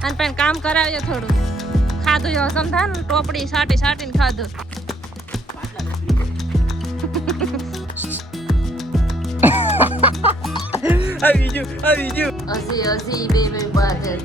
અને પણ કામ કરાવજો થોડું. ખાધું જો હસમ થાય ને ટોપડી સાટીને ખાધું. હસી બે બાજર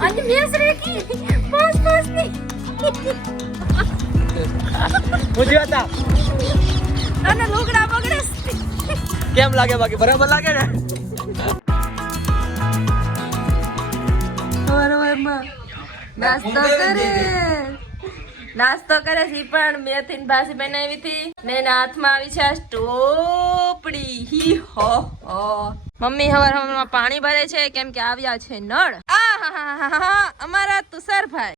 અને મેસ રેકી પાસ ની મુજે હતા અને લોગડા બગડે કેમ લાગે બાકી બરાબર લાગે ને નાસ્તો કરે છે પણ મેથી ભાસી બનાવી હતી ને એના હાથમાં આવી છે ટોપડી હી હો મમ્મી હવારમાં પાણી ભરે છે કેમ કે આવ્યા છે નળ અમારા તુષારભાઈ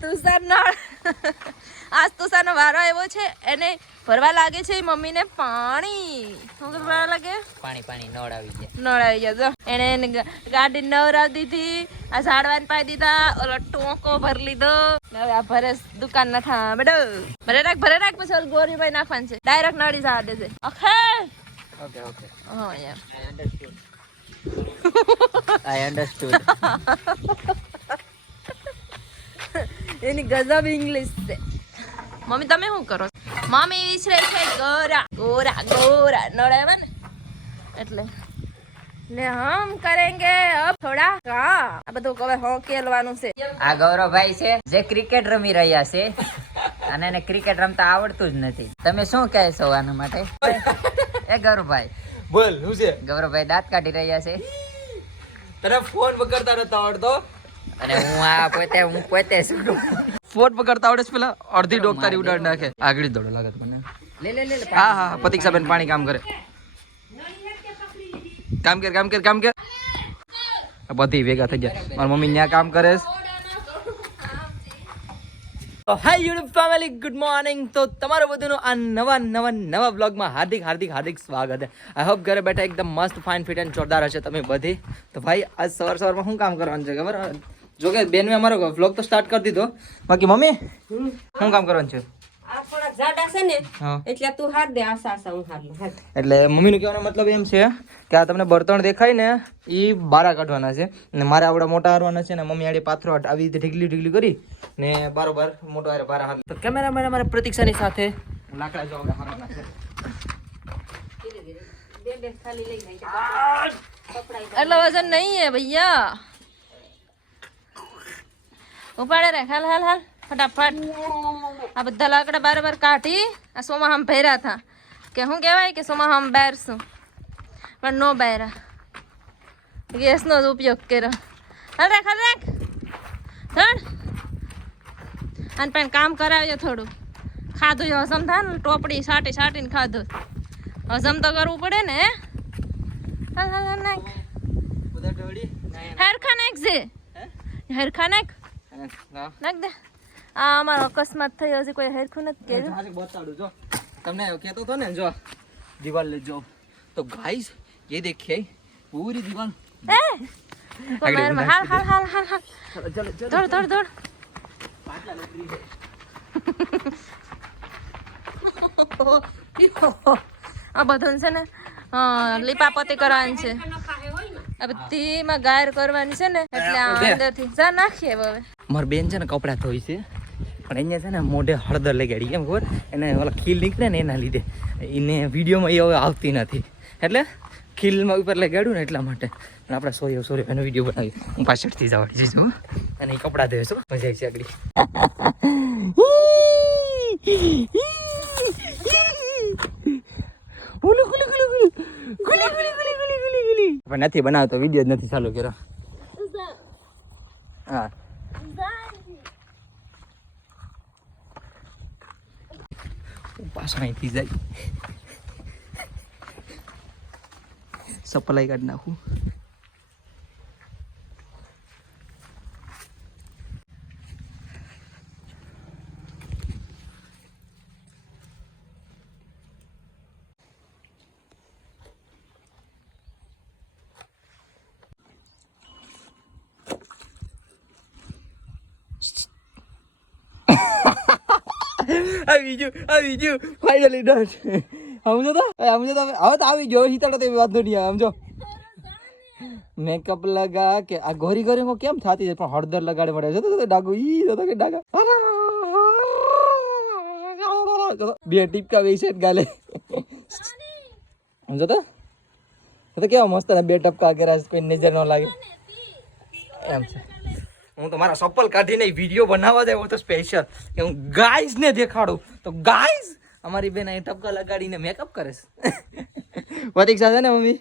તુષાર નળ આજ તુષારનો વારો આવ્યો છે એને ભરવા લાગે છે મમ્મીને પાણી શું ભરવા લાગે પાણી નળ આવી ગયા એને ગાડી નવરાવી દીધી આ ઝાડવાને પાઈ દીધા ઓલો ટોકો ભરી લીધો હવે આ ભરે દુકાન ના થા બેડો ભરે રાખ પછી ગોરીભાઈ નાખવાનું છે ડાયરેક્ટ નળી જવા દેજે ઓકે હા યાર આઈ અન્ડરસ્ટુડ એની ગજબ ઇંગ્લિશ છે મમ્મી તમે શું કરો મમ્મી વિસરે છે ગોરા નળાવે ને એટલે ને હમ કરેંગે અબ થોડા કામ આ બધું હવે હો કેલવાનું છે આ ગૌરવભાઈ છે જે ક્રિકેટ રમી રહ્યા છે અને એને ક્રિકેટ રમતા આવડતું જ નથી તમે શું કહેશો આના માટે એ ગૌરવભાઈ બોલ શું છે ગૌરવભાઈ દાંત કાઢી રહ્યા છે તને ફોન પકડતા નતો આવડતો અને હું પોતે છું ફોન પકડતા આવડે છે પેલા અડધી ડોક તારી ઉડાડ નાખે આગળ દોડો લાગે મને લે હા પ્રતીક્ષાબેન પાણી કામ કરે કામ કર બધી ભેગા થઈ ગયા મારી મમ્મી ત્યાં કામ કરે છે તો હાય યુટ્યુબ ફેમિલી ગુડ મોર્નિંગ તો તમારું બધુંનું આ નવા બ્લોગમાં હાર્દિક સ્વાગત છે આઈ હોપ ઘરે બેઠા એકદમ મસ્ત ફાઇન ફિટ એન્ડ જોરદાર હશે તમે બધી તો ભાઈ આજ સવારમાં શું કામ કરવાનું છે ખબર જો કે બેન મેં અમારો વ્લોગ તો સ્ટાર્ટ કરી દીધો બાકી મમ્મી શું કામ કરવાનું છે આપણા જાડા છે ને એટલે તું હાથ દે આસા હું હાથ એટલે મમ્મીનું કહેવાનો મતલબ એમ છે કે આ તમને બર્તણ દેખાય ને એ બારા કાઢવાના છે ને મારે આવડા મોટા હારવાના છે ને મમ્મી આડી પાથરો આવી રીતે ઢીકલી કરી ને બારોબાર મોટો હારે બારા હાર તો કેમેરામેન અમારે પ્રતીક્ષાની સાથે લાકડા જો આવડા હારવાના છે એટલો વજન નહીં હે ભૈયા ઉપાડે રે હાલ ફટાફટ આ બધા લાકડા બાર કાઢી આ સોમાં હમ ભર્યા હતા કે શું કહેવાય કે સોમાં હમ બેરશું પણ નો બેરા ગેસનો જ ઉપયોગ કર્યો હાલ રાખ થડ અને પણ કામ કરાવજો થોડું ખાધું જો હસમ થાય ને ટોપડી સાટીને ખાધું હસમ તો કરવું પડે ને હાલ નાખ હરખા નાખ નાખ દે આ અમારો અકસ્માત થયો છે કોઈ હેરખું નથી કેજો બતાડું જો તમને કહેતો હતો ને જો દીવાલ લે જો તો ગાઈસ ये देखिए पूरी दीवार દોડ આ બધું છે ને લીપાપોતી કરવાની છે આ બધીમાં ગાયર કરવાની છે ને એટલે અંદરથી જા નાખીએ હવે મારી બેન છે ને કપડાં ધોઈ છે પણ અહીંયા છે ને મોઢે હળદર લગાડી કેમ ખબર એને ઓલા ખીલ નીકળે ને એના લીધે એને વિડીયોમાં એ હવે આવતી નથી એટલે ખીલમાં ઉપર લગાડ્યું ને એટલા માટે અને આપણે સોરી એનો વિડીયો બનાવી હું પાછળથી જવા જઈશું અને એ કપડાં ધોઈશું મજા આવી છે આગળ પણ નથી બનાવતો વિડીયો જ નથી ચાલુ કર્યો હા પાછો અહીંથી જાય સપ્લાય કાઢી નાખું આવી ગયું ફાઇનલી ડન સમજો તો હવે તો આવી ગયો હિતાડો તો એવી વાત નહીં સમજો મેકઅપ લગા કે આ ગોરી ગોરી કો કેમ થાતી છે પણ હળદર લગાડે મળે છે તો ડાગુ ઈ તો કે ડાગા બે ટીપકા બે સેટ ગાલે સમજો તો કેવા મસ્ત બે ટપકા કર્યા કોઈ નજર ન લાગે એમ છે હું તો મારા ચપ્પલ કાઢીને વિડીયો બનાવવા જાય તો સ્પેશિયલ કે હું ગાઈઝ ને દેખાડું તો ગાઈઝ અમારી બેન અહીં ટપકા લગાડીને મેકઅપ કરે છે પ્રતીક્ષા છે ને મમ્મી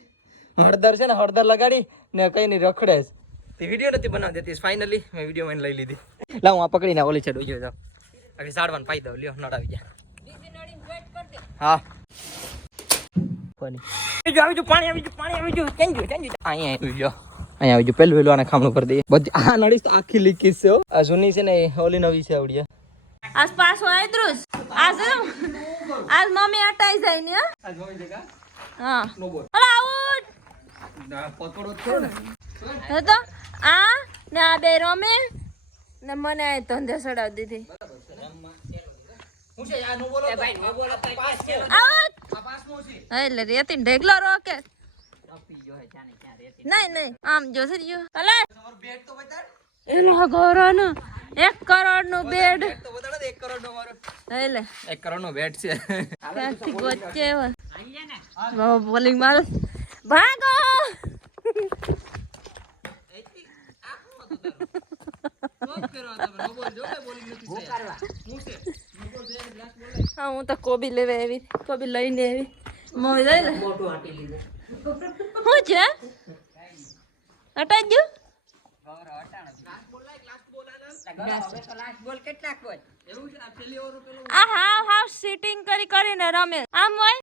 હળદર છે ને હળદર લગાડી ને કઈ નહીં રખડે છે તે વિડીયો નથી બનાવી દેતી ફાઇનલી મેં વિડીયો લઈ લીધી લાવ હું આ પકડીને ઓલી છે ડોઈ જાવ આગળ ઝાડવાન પાઈ દઉં લ્યો નડાવી ગયા હા પાણી આવી ગયું અહીંયા આવી ગયું પેલું આને ખામણું કરી દઈએ બધી આ નળી તો આખી લીકી છે આ જૂની છે ને ઓલી નવી છે આવડી આજ પાછો આયદ્રુસ આજ મમ્મી અટાઈ જાય ને હા અલા આઉટ પકડો છો ને હે તો આ ને આ બે રમે ને મને આ ધંધે સડાવી દીધી હું છે આ નો બોલો ભાઈ નો બોલો પાસ છે આઉટ આ પાસનો છે એટલે રેતી ઢેગલો રોકે નહીં આમ જો છે જો અલે બેટ તો બતાડ એલા ગોરન 1 કરોડ નું બેડ તો બતાડ 1 કરોડ નો મારો એટલે 1 કરોડ નો બેટ છે ક્યાંથી ગોચે બાબા બોલિંગ માર ભાગો હા હું તો કોબી લેવા આવી કોબી લઈને આવી મોય લઈ લે મોટું આટી લીધું હું છે હટાઈ ગયું આ હાવ સીટિંગ કરીને રમે આમ હોય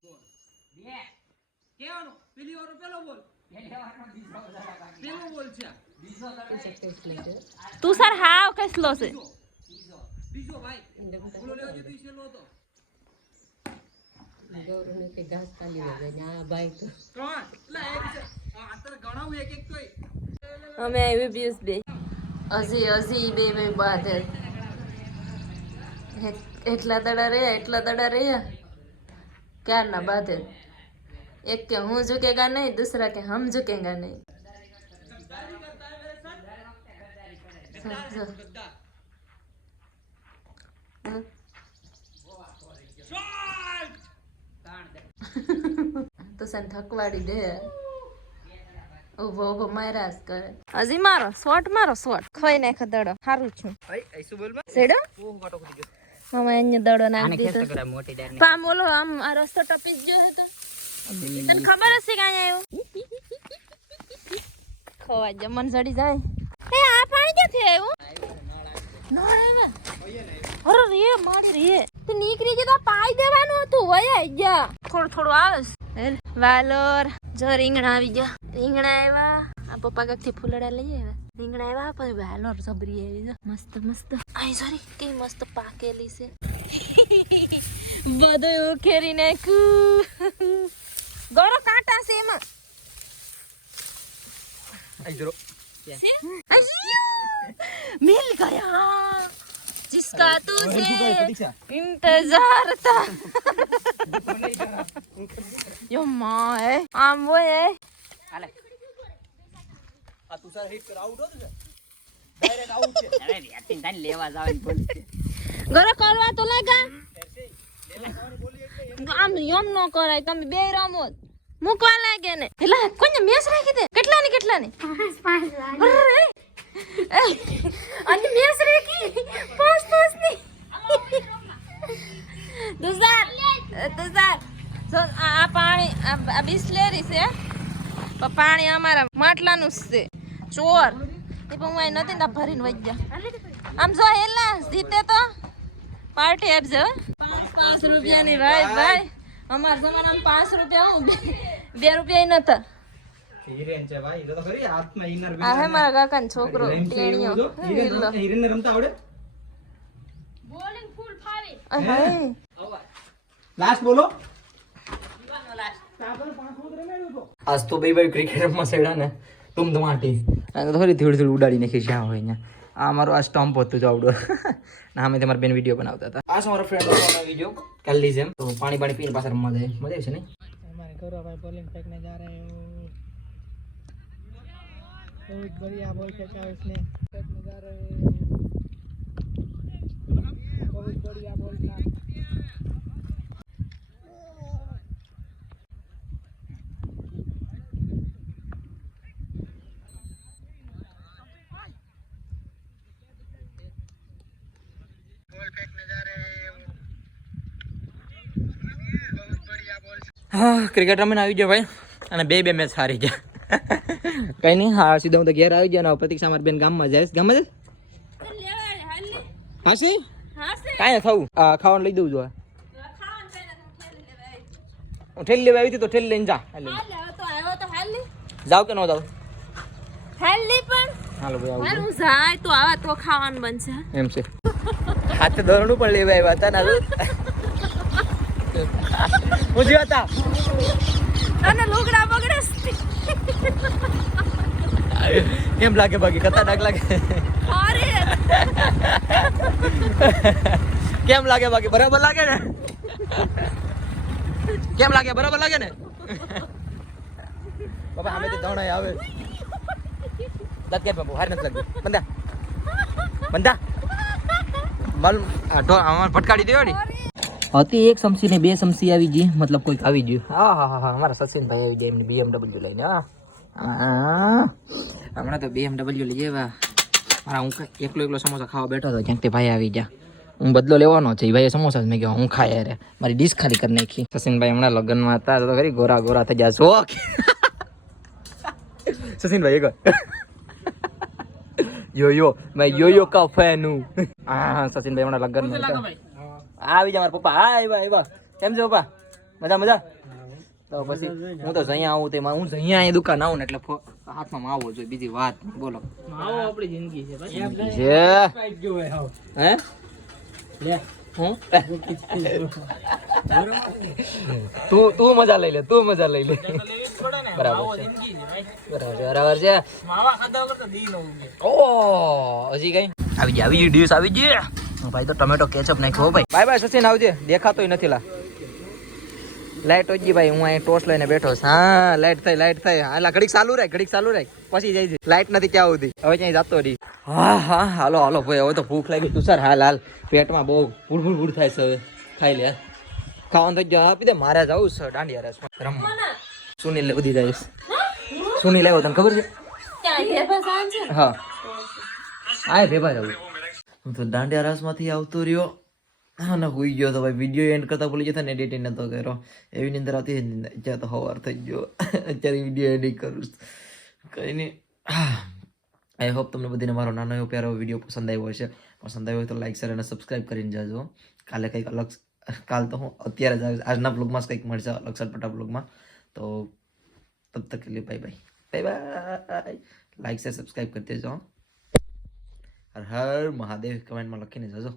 તું સર હાવ કસલો છે અમે આવી બીસ બે હજી બે બાદ એટલા દડા રહ્યા ક્યારના બાદ એક કે હું ઝુકેગા નહીં दूसरा के हम झुकेगा नहीं તો સન થકવાડી દે ઉભો મારાસ કરે હજી મારો શોટ ખોઈ નાખે દડો હારું છું સેડો મામા અહીંયા દડો નાખી દીધો પામ ઓલો આમ આ રસ્તો ટપી ગયો હતો તને ખબર હશે કે અહીંયા આવ્યો ખવા જમન સડી જાય એ આ પાણી ક્યાંથી આવ્યું અરે રે મારી રે તે નીકળી જતા પાઈ દેવાનું હતું વયા જા થોડું આવસ વાલોર જો રીંગણા આવી ગયા રીંગણા આવ્યા આ પપ્પા કાકથી ફૂલડા લઈ આવ્યા રીંગણા આવ્યા પછી વાલોર સબરી આવી જા મસ્ત આઈ સોરી કે મસ્ત પાકેલી છે બધું ઉખેરી નાખ્યું ગોરો કાંટા છે એમાં मिल गया जिसका तुझे इंतजार था यो मां है आम वो है હાલે આ તું સર હિટ કર આઉટ હો તો ડાયરેક્ટ આઉટ છે અરે બેટિંગ તાને લેવા જાવાની બોલી છે ગોરો કરવા તો લાગા આમ યોમ નો કરાય તમે બે રમો મૂકવા લાગે ને એલા કોઈને મેસ રાખી દે કેટલાની 5 અને મેસ રાખી 5 ની દુઝાર તો આ પાણી આ બિસ્લેરી છે પણ પાણી અમારા માટલાનું જ છે ચોર એ પણ હું અહીં નથી ને ભરીને વઈ ગયા આમ જો હેલા જીતે તો પાર્ટી આપજો 5 રૂપિયાની ભાઈ અમાર જમાનામાં 5 રૂપિયા હું 2 રૂપિયા નતા હિરેન છે ભાઈ તો ખરી હાથમાં ઇનર આ હે મારા કાકાનો છોકરો ટેણીયો હિરેન રમતા આવડે બોલિંગ ફૂલ ફાવી અરે લાસ્ટ બોલો આજ તો ભાઈ ક્રિકેટ રમવા સેડા ને ધૂમધમાટી આ તો થોડી થોડી ઉડાડી નાખી જ્યાં હોય અહીંયા આ મારો આ સ્ટમ્પ હતું જો આવડો ના અમે તમારા બેન વિડીયો બનાવતા હતા આ મારો ફ્રેન્ડ બનાવી વિડીયો કાલની જેમ તો પાણી પીને પાછા રમવા જાય મજા આવશે ને हमारे घर भाई बॉलिंग फेंकने जा रहे हो बहुत बढ़िया बॉल फेंका उसने, नजारा बहुत बढ़िया बॉल था। હા ક્રિકેટ રમીને આવી ગયો ભાઈ, અને બે મેચ હારી ગયા. કઈ નહીં, હા સીધા હું તો ઘેર આવી ગયા. પ્રતિક્ષા મારી બેન ગામમાં જાય. ગામમાં જાય હાસી કાંઈ થવું ખાવાનું લઈ દઉં જો. હું ઠેલી લેવા આવી હતી તો ઠેલી લઈને જા. જાવ કે ન જાવ? હાલો ભાઈ આવું જાય તો આવા તો ખાવાનું બનશે એમ છે. હાથે દોરણું પણ લેવા આવ્યા હતા ને. હું જીવા હતા અને લુગડા બગડે કેમ લાગે? બાકી ખતરનાક લાગે. કેમ લાગે? બાકી બરાબર લાગે ને? કેમ લાગે? બરાબર લાગે ને? બાબા અમે તો દોણાય આવે. લગ બાબુ હાર નથી લાગતું. બંધા બંધા મલ આમાં ફટકાડી દેવો ને. હતી એક સમસી ને બે સમસી આવી ગઈ, મતલબ કોઈક આવી ગયું. હા હા હા અમારા સચિનભાઈ આવી ગયા એમની BMW લઈને. હા હમણાં તો BMW લઈ આવ્યા. મારા હું એકલો સમોસા ખાવા બેઠો હતો, ક્યાંક તે ભાઈ આવી ગયા. હું બદલો લેવાનો છે. ભાઈ સમોસા જ મેં કહેવા હું ખાય યાર, મારી ડીશ ખાલી કરી નાખી. સચિનભાઈ હમણાં લગ્નમાં હતા તો ખરી ગોરા ગોરા થઈ ગયા. શોખ સચિનભાઈ એક યો મેં યો કા ફેન હું. હા સચિનભાઈ હમણાં લગ્નમાં આવી જા. મારા પપ્પા હા આવ્યા. કેમ છે પપ્પા? મજા? તો પછી હું તો જઅહીંયા આવું તે હું જઅહીંયા અહીં દુકાન આવું ને એટલે હાથમાં આવો જોઈએ, બીજી વાત નહીં. બોલો આવો આપણી જિંદગી છે હે હું તું મજા લઈ લે, તું મજા લઈ લે. બરાબર છે. ઓ હજી કઈ આવી ગઈ ડીશ આવી ગઈ ભાઈ. તો ટમેટો કેચઅપ નાખ્યો ભાઈ. બાય સચિન આવજે. દેખાતોય નથી લા. લાઈટ હોજી ભાઈ, હું અહીં ટોસ લઈને બેઠો છું. હા લાઈટ થઈ હાલા ઘડીક ચાલુ રાખ પછી જાય છે. લાઈટ નથી ક્યાં સુધી, હવે ક્યાંય જતો રહી. હા હાલો ભાઈ, હવે તો ભૂખ લાગી તુષાર. હાલ પેટમાં બહુ ભૂડ થાય છે. હવે ખાઈ લે. ખાવાનું થઈ ગયો. આપી દે. મારે જવું છે દાંડિયા રસ રમવા. સુનિલ બધી જાય. સુનિલ આવ્યો તને ખબર છે? હા ભેભા જવું. હું તો દાંડિયા રસ માંથી આવતો રહ્યો. હા ના હોઈ ગયો તો ભાઈ. વિડીયો એન્ડ કરતા ભૂલી જતા ને એડિટિંગ નતો કર્યો. એવી નિંદર આવતી અત્યારે તો સવાર થઈ ગયો. અત્યારે વિડીયો એડિટ કરું કઈ નહીં. આઈ હોપ તમને બધીને મારો નાનો એવો પ્યારો વિડીયો પસંદ આવ્યો હશે. પસંદ આવ્યો હોય તો લાઈક શેર અને સબસ્ક્રાઈબ કરીને જાજો. કાલે કંઈક અલગ, કાલ તો હું અત્યારે જ આજના બ્લોગમાં કંઈક મળશે અલગ સટપટા બ્લોગમાં. તો તબ તક કે લીએ બાય. લાઈક શેર સબસ્ક્રાઈબ કરી દેજો. હર હર મહાદેવ કમેન્ટમાં લખીને જજો.